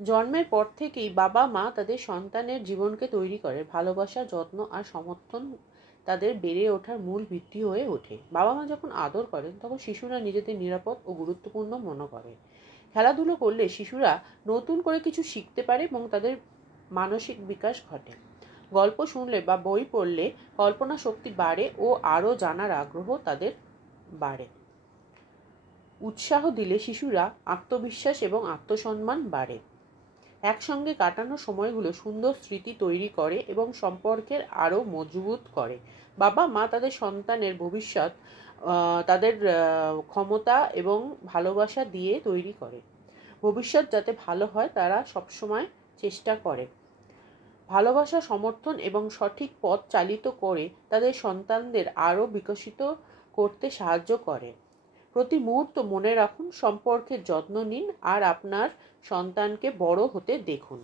জন্মের পর থেকেই বাবা মা তাদের সন্তানের জীবনকে তৈরি করে। ভালোবাসা, যত্ন আর সমর্থন তাদের বেড়ে ওঠার মূল ভিত্তি হয়ে ওঠে। বাবা মা যখন আদর করেন তখন শিশুরা নিজেদের নিরাপদ ও গুরুত্বপূর্ণ মনে করে। খেলাধুলো করলে শিশুরা নতুন করে কিছু শিখতে পারে এবং তাদের মানসিক বিকাশ ঘটে। গল্প শুনলে বা বই পড়লে কল্পনা শক্তি বাড়ে ও আরও জানার আগ্রহ তাদের বাড়ে। উৎসাহ দিলে শিশুরা আত্মবিশ্বাস এবং আত্মসম্মান বাড়ে। একসঙ্গে কাটানো সময়গুলো সুন্দর স্মৃতি তৈরি করে এবং সম্পর্কের আরও মজবুত করে। বাবা মা তাদের সন্তানের ভবিষ্যৎ তাদের ক্ষমতা এবং ভালোবাসা দিয়ে তৈরি করে। ভবিষ্যৎ যাতে ভালো হয় তারা সবসময় চেষ্টা করে। ভালোবাসা, সমর্থন এবং সঠিক পথ চালিত করে তাদের সন্তানদের আরও বিকশিত করতে সাহায্য করে। প্রতি মুহূর্ত মনে রাখুন, সম্পর্কের যত্ন নিন আর আপনার সন্তানকে বড় হতে দেখুন।